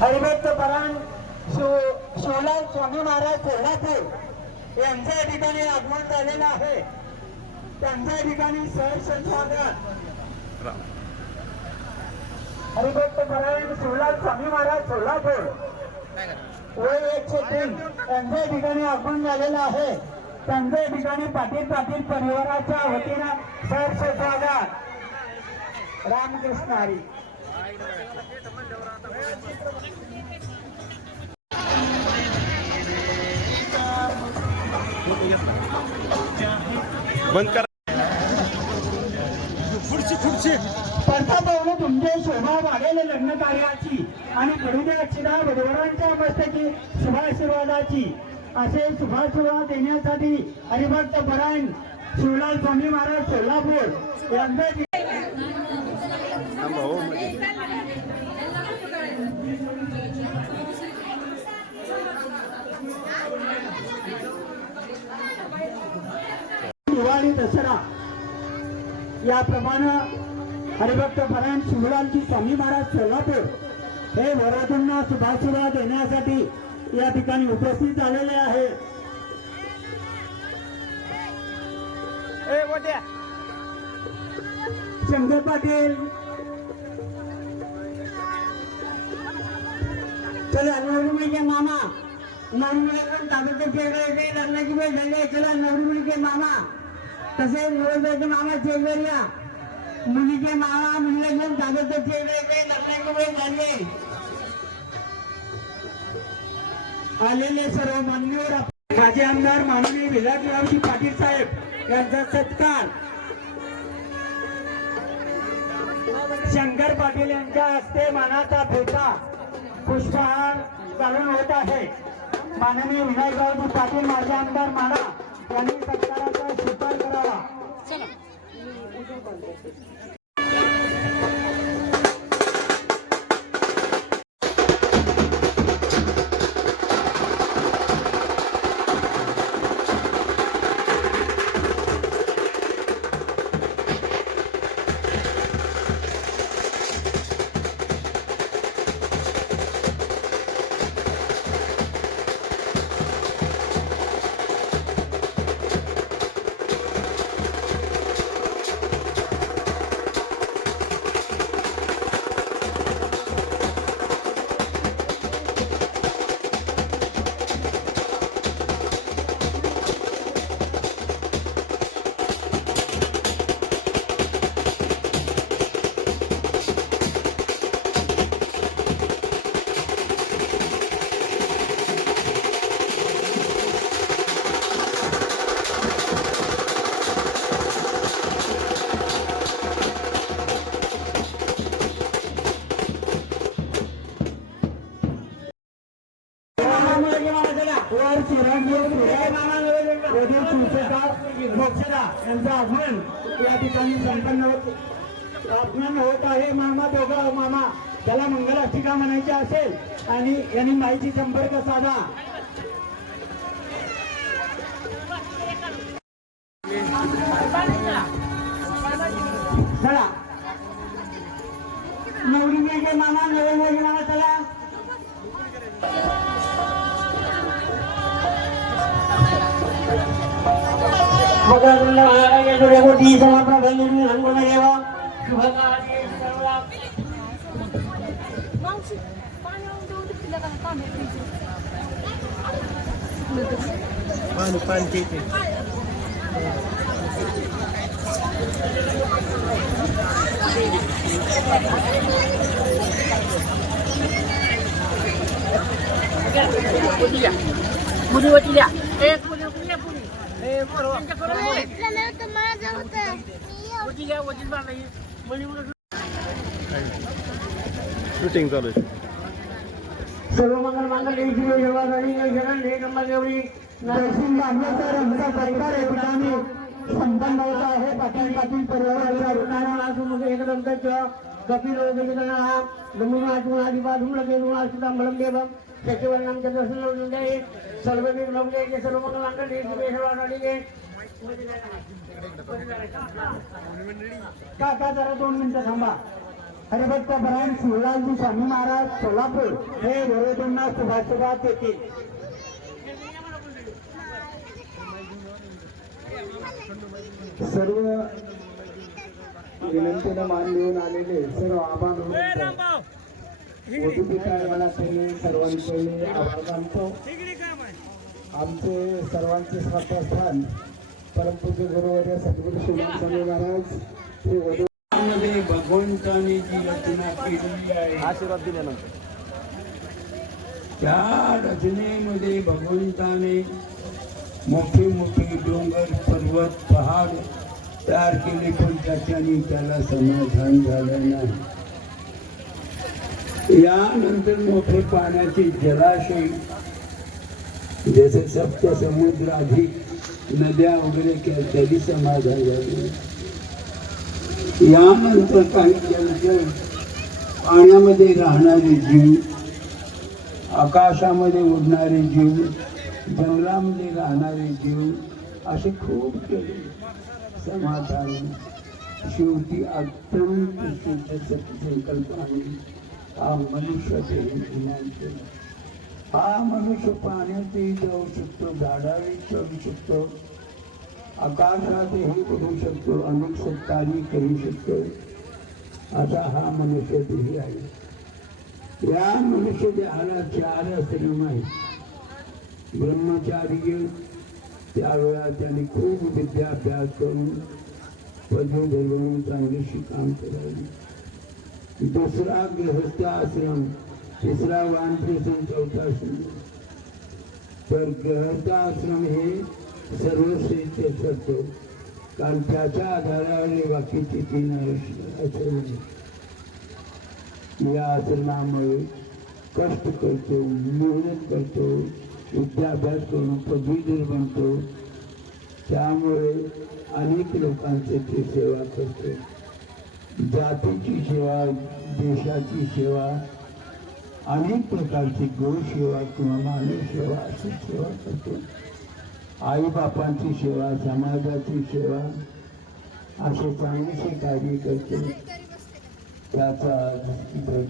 हरिभक्त परायण शिवलाल स्वामी महाराज कोल्हापूर यांच्या ठिकाणी आगमन झालेलं आहे। त्यांच्या ठिकाणी सहर्ष स्वागत। हरिभक्त परायण शिवलाल स्वामी महाराज कोल्हापूर वय 103 यांच्या ठिकाणी आगमन झालेलं आहे। त्यांच्या ठिकाणी पाटील परिवाराच्या वतीने सहर्ष स्वागत। रामकृष्ण हरी। बंद कर खुर्ची परतापावलं तुमच्या शोभा वाढेल लग्न कार्याची आणि करुद्या अक्षरा वधूवरांच्या मस्तकी शुभाशीर्वादाची असे शुभाशीर्वाद देण्यासाठी हरिभक्त परायण शिवलाल स्वामी महाराज सोलापूर यांचे दिवाळी दसरा याप्रमाणे हरिभक्त परायण शिवलालजी स्वामी महाराज सोलापूर हे वरातूंना शुभाशीर्वाद देण्यासाठी या ठिकाणी उपस्थित झालेले आहे। शंकर पाटील चला नवरी के मामा नवरी ताबडतोब चेक लग्नाची वेळ झाली। चला नवरी के मामा तसे नवरीचे मामा चेक करूया। मुलीचे मामा मुलीला घेऊन ताबडतोब चेक लग्नाची वेळ झाली। आलेले सर्व मान्यवर माजी आमदार माननीय विलासरावजी पाटील साहेब यांचा सत्कार शंकर पाटील यांच्या हस्ते मानाचा फेटा पुष्पहार घालून होत आहे। माननीय विनायकरावजी पाटील माजी आमदार माडा यांनी सत्काराचा स्वीकार करावा। यांचं आगमन या ठिकाणी संपन्न होत आहे। मामा दोघं मामा त्याला मंगलाष्टिका म्हणायची असेल आणि यांनी माहिती संपर्क साधा। चला नवरी मामा नवरी मामा चला मोठी समाप्रभूंनी रंगवून घ्यावा। शूटिंग चालू आहे। सर्व मंगल मांगल्ये शिवे सर्वार्थ शरण्ये त्र्यंबके गौरी नरसिंह बांधवकर यांचा परिवार या ठिकाणी संपन्न होत आहे। पाटील परिवाराच्या रुग्णालयातून एकदंत कपिल रोगीजना लंबुनाथुनादिपादुम लगे रुणासितांबलम देवम सचिवर्णम चंद्रसूर्योदये सर्वविघ्न नवगे सर्व मंगल मांगल्ये शिवे सर्वार्थ काका जरा 2 मिनिटं थांबा। हरिभक्त परायण शिवलालजी स्वामी महाराज सोलापूर हे वरोधना सभासदात येतील. सर्व विनंतीला मान देऊन आलेले सर्व आभार सर्वांचे आभार मानतो. आमचे सर्वांचे श्रद्धास्थान परमपूज्य गुरुवर्य सद्गुरू शिवलाल स्वामी महाराज हे वधूमध्ये भगवंताने जी रचना केलेली आहे, आशीर्वाद दिल्यानंतर त्या रचनेमध्ये भगवंताने मोठे मोठे डोंगर पर्वत पहाड तयार केले, पण त्याच्याने त्याला समाधान झालं नाही. यानंतर मोठे पाण्याचे जलाशय जसे सप्त समुद्र अधिक नद्या वगैरे केल्या तरी समाधान झाले. यानंतर काही जलचर पाण्यामध्ये राहणारे जीव, आकाशामध्ये उडणारे जीव, जंगलामध्ये राहणारे जीव असे खूप केले. समाधान शेवटी अत्यंत शुद्ध संकल्पाने हा मनुष्य निर्माण केला. हा मनुष्य पाण्यातही जाऊ शकतो, झाडाही चढू शकतो, आकाशातही उडू शकतो, अनेक सत्कारी करू शकतो, असा हा मनुष्य देही आहे. या मनुष्य देहाला 4 आश्रम आहेत. ब्रह्मचार्य त्यावेळा त्यांनी खूप विद्याभ्यास करून पदवी धरून चांगलीशी काम करावी. दुसरा गृहस्थ आश्रम, तिसरा वानप्रस्थान, चौथा आश्रम. तर गृहस्थ आश्रम हे सर्वश्रेष्ठ ठरतो, कारण त्याच्या आधारावर बाकीची 3 आश्रम. या आश्रमामुळे कष्ट करतो, मेहनत करतो, विद्याभ्यास करून पदवीधर बनतो, त्यामुळे अनेक लोकांची ते सेवा करतो. जातीची सेवा, देशाची सेवा, अनेक प्रकारची गोसेवा किंवा मानव सेवा अशी सेवा करतो. आईबापांची सेवा, समाजाची सेवा असे चांगलेसे कार्य करतो. त्याचा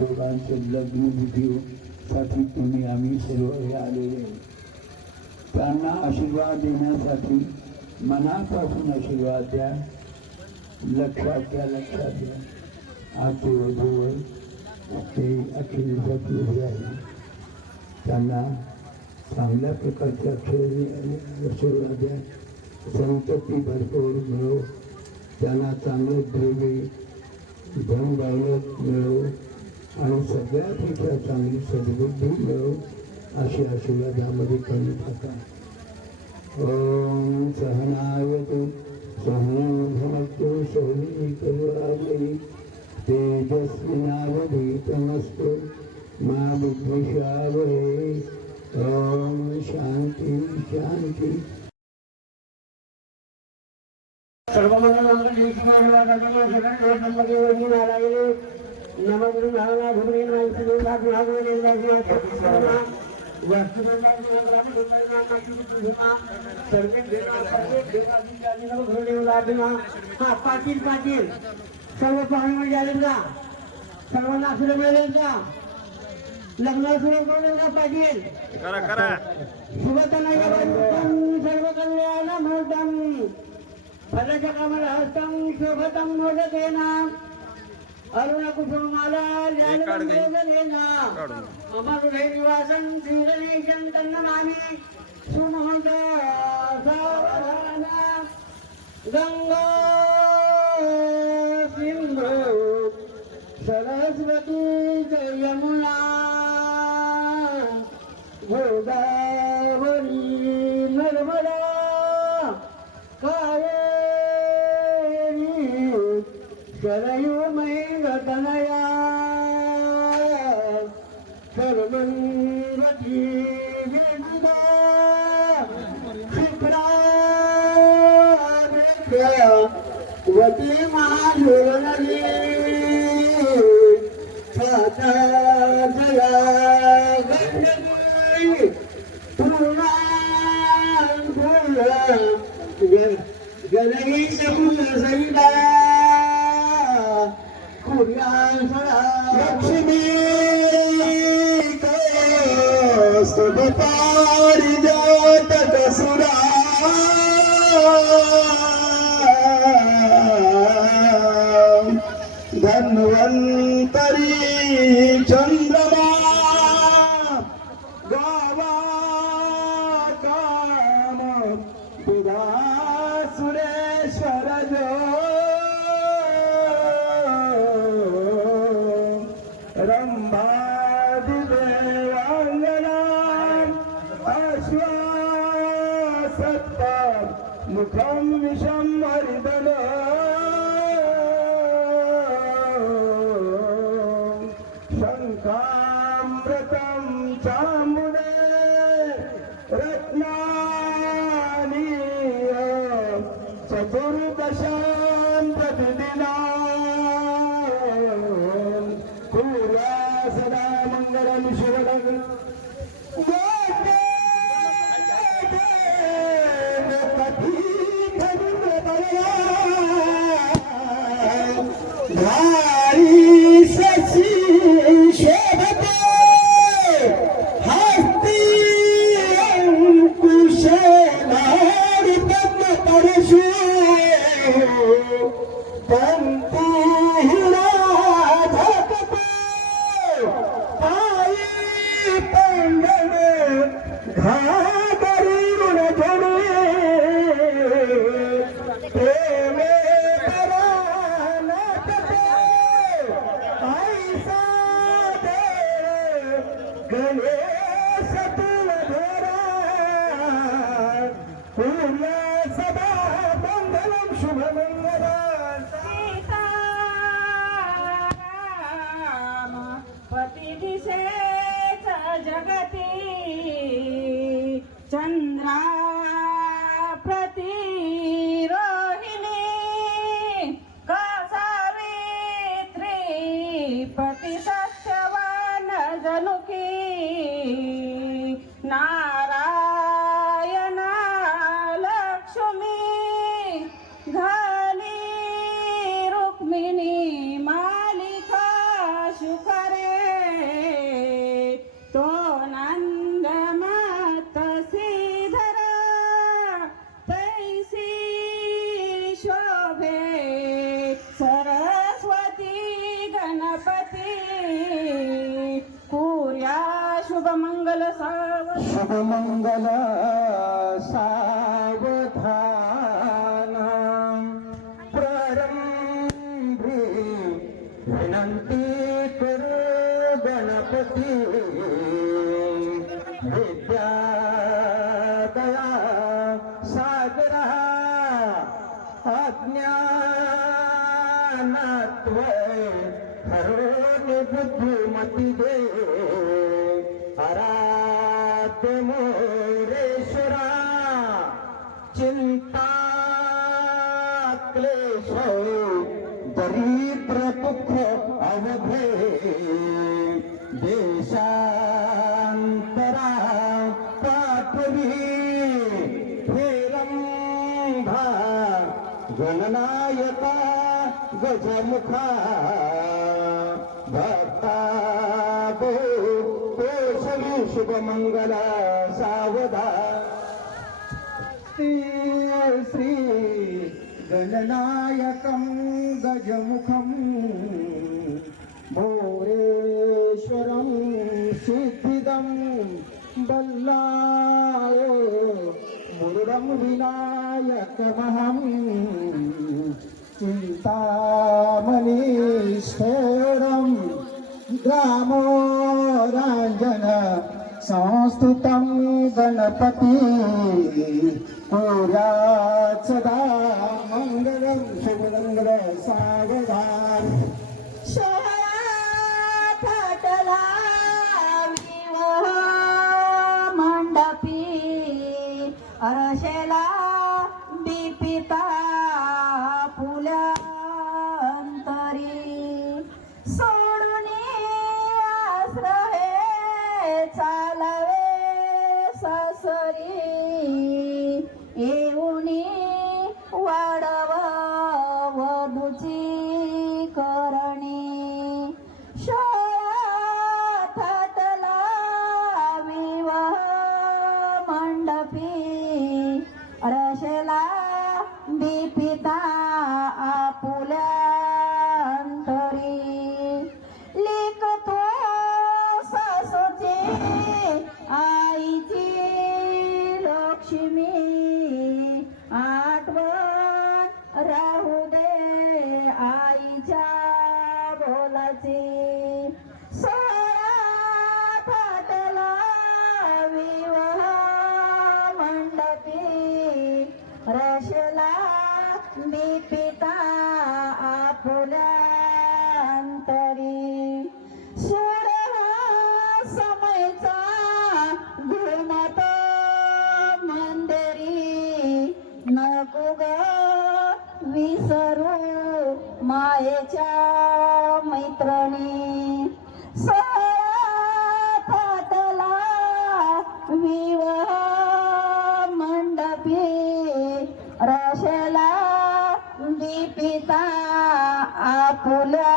दोघांचे लग्नविधीसाठी तुम्ही आम्ही सर्व हे आलेले, त्यांना आशीर्वाद देण्यासाठी मनापासून आशीर्वाद द्या. लक्षात द्या, लक्षात द्या. आजचे वधूवर ते अखिलेसाठी उभे आहे, त्यांना चांगल्या प्रकारचे आशीर्वाद द्या. संतती भरपूर मिळो, त्यांना चांगले द्रव्य धन दौलत मिळो आणि सगळ्यापेक्षा चांगली सद्बुद्धी मिळो अशी आशीर्वादामध्ये कमी टाका. ओम सहनावतु सहनभुनक्तु सहनी करुणावही तेजस्विनावधीतमस्तु मा विद्विषावहे. ओम शांती शांती. सर्व मंगल मंगल नमगुरु नारायण भूमि पाटील पाटील सर्व पाहुणे आले का? सर्वांना आशीर्वाद मिळाले का? लग्न सुरू करून का पाटील शुभतना सर्व कल्याण मोदम फलाच्या कामाला हस्तम शोभतम मोदकेना अरुण कुसुमाला अमर हृदय निवासन श्रीगणेशं तन्नमामि सुमहंत सावधाना गंगा सिंधु सरस्वती यमुना गोदावरी नर्मदा कावेरी शरयुमय तनया सर्वंगती वेदा क्षिप्रा वती माधुरनली छाता जया गंडकी पूर्णा गणेश सैदा कुर्या लक्ष्मी स्तुत पारिजात कसुरा धन्वंतरी चंद्रमा गावा काम तुझा सुरेश्वर जो रंभा दिव्यांगना अश्वासत्त मुखम विषम हरिदन शंखामृतं चामुणे रत्नानीय चतुर्दशां प्रतिदिना पूर्वा सदा मंगलं शिवलं धारी शशि शोभते हस्ती अंकुश नारी पद्म परशु पंती झटते पायी पंगण घागरी ऋण जोडे प्रेमे गणेश तुळधरा पूर्य सदा मंगलम शुभमंगला सीताराम पती दिसेच जगती चंद्रा प्रति रोहिणी सावित्री पती सत्यवान जनुकी नारायणा लक्ष्मी धनी रुक्मिणी मालिका शुकरे तो नंद मात श्रीधरा तैसी शोभे सरस्वती गणपती कुर्या शुभमंगल सावधान शुभमंगल सावधान प्रारंभी विनंती करू गणपती विद्या दया सागरा अज्ञानत्व हरून बुद्धिमती दे आराध्य मोरेश्वरा चिंता क्लेश दरिद्र दुःख अवघे देशांतरा पाठवी फेरंभा गणनायका गजमुखा भक्ता कोशवी शुभमंगला सावधान श्री गणनायकं गजमुखं भोरेश्वरं सिद्धिदं बल्लाय मुरुडं विनायकमहं चिन्तामणीश्वरं ग्रामोराञ्जन संस्तुतं गणपति कुर्यात् सदा मङ्गलं शुभमङ्गल सावधान फाटला विवाह मंडपी अरशेला दीपिता फुलांतरी सोडून आश्रहे चालवे सासरी येऊनी वाढवा वधूची करणी सोहळा थाटला विवाह मंडपी रशला दीपिता आपुल्या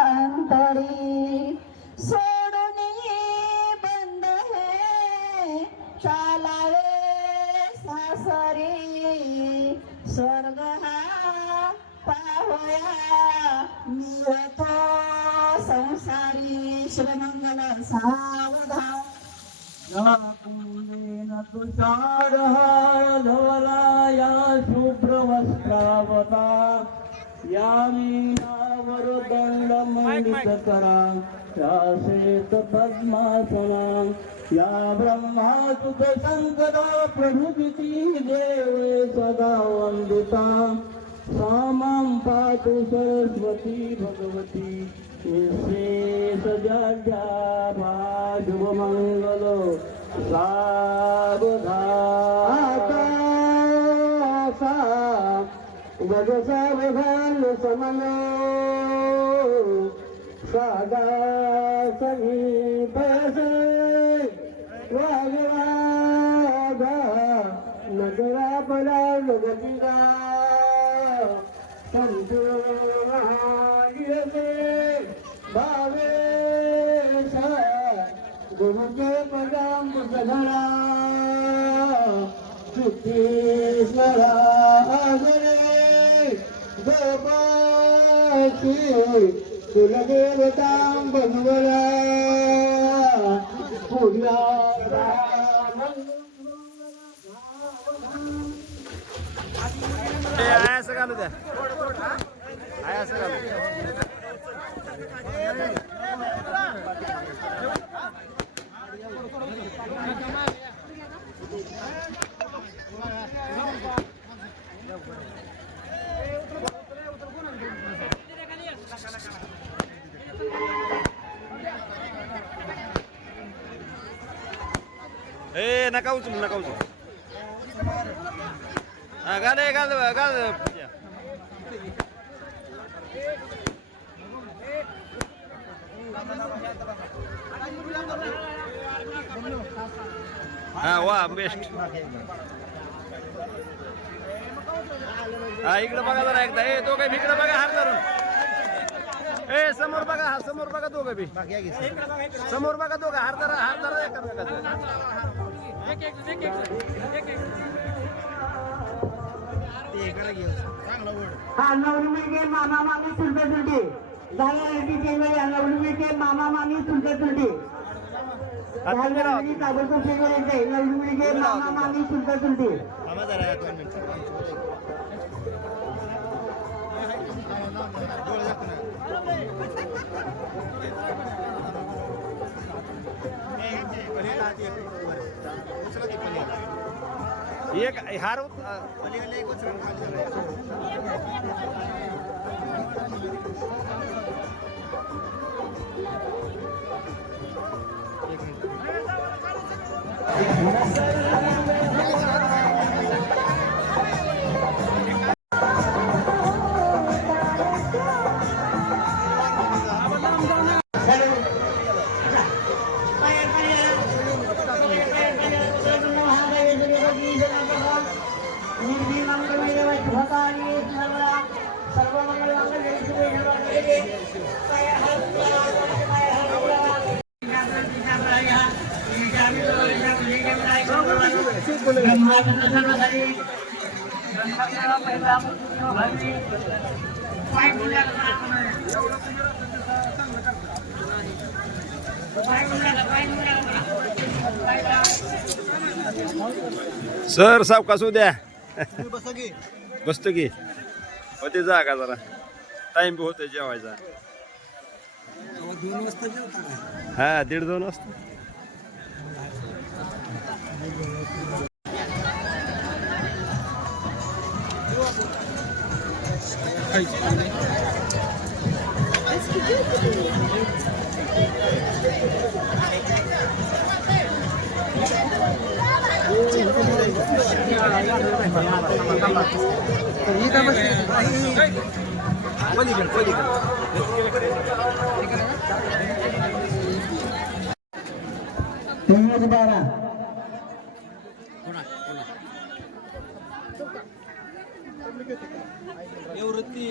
अंतरी सोडून बंद हे चालावे सासरी स्वर्ग हा पाहोया मिळतो संसारी श्रीमंगल सावधान तुषारहार धवला या शुभ्र वस्त्रावता या मीनावर दंड मंडित करा या श्वेत पद्मासना या ब्रह्मासुत शंकर प्रभृती देव सदा वंदिता सामां पातु सरस्वती भगवती निःशेष जड्या शुभमंगलो सावधान गज सावधान समयो सागा समीपसे वागवागा नगरा परा जगतिका संपूर्ण भावेश गुरुके पदाम सधरा सुखीश्वरा अगरे गोपाची कुलदेवतां बंधुवरा पुण्या असं घालू द्या असं घालू ए नका उचलू नका उचलू हा घाल घाल घाल हा वा बेस्ट हा इकडे बघा जरा एकदा ए तो काही इकडे बघा हात धरून ए समोर बघा हा समोर बघा दोघं बी समोर बघा दोघं हात धरा एका हा नवरी मामा मामी चुलते चुलटी नवरी मामा मामी चुलते चुलटी ताबडतोब शेंगर येते नवरी मामा मामी चुलते चुलटी एक हार सर सावकाश द्या बसतो की होते जागा जरा टाइम बी होतोय जेवायचा हा 1:30-2 वाजता 23-12 निवृत्ती